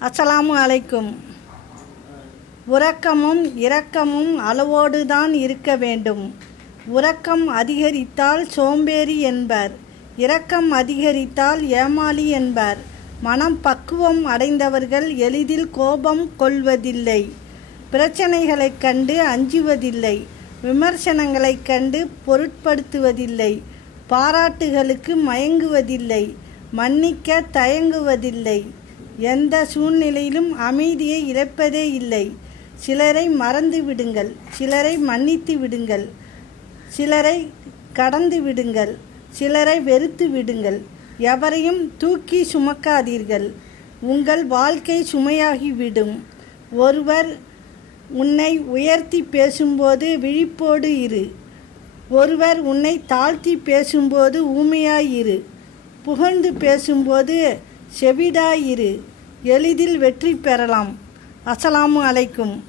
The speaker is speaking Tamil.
அஸ்ஸலாமு அலைக்கும். உறக்கமும் இரக்கமும் அளவோடு தான் இருக்க வேண்டும். உறக்கம் அதிகரித்தால் சோம்பேறி என்பர், இரக்கம் அதிகரித்தால் ஏமாளி என்பர். மனம் பக்குவம் அடைந்தவர்கள் எளிதில் கோபம் கொள்வதில்லை, பிரச்சனைகளைக் கண்டு அஞ்சுவதில்லை, விமர்சனங்களைக் கண்டு பொருட்படுத்துவதில்லை, பாராட்டுகளுக்கு மயங்குவதில்லை, மன்னிக்க தயங்குவதில்லை, எந்த சூழ்நிலையிலும் அமைதியை இழப்பதே இல்லை. சிலரை மறந்து விடுங்கள், சிலரை மன்னித்து விடுங்கள், சிலரை கடந்து விடுங்கள், சிலரை வெறுத்து விடுங்கள். எவரையும் தூக்கி சுமக்காதீர்கள், உங்கள் வாழ்க்கை சுமையாகிவிடும். ஒருவர் உன்னை உயர்த்தி பேசும்போது விழிப்போடு இரு, ஒருவர் உன்னை தாழ்த்தி பேசும்போது ஊமையாயிரு, புகழ்ந்து பேசும்போது செவிடாயிரு. எளிதில் வெற்றி பெறலாம். அஸ்ஸலாமு அலைக்கும்.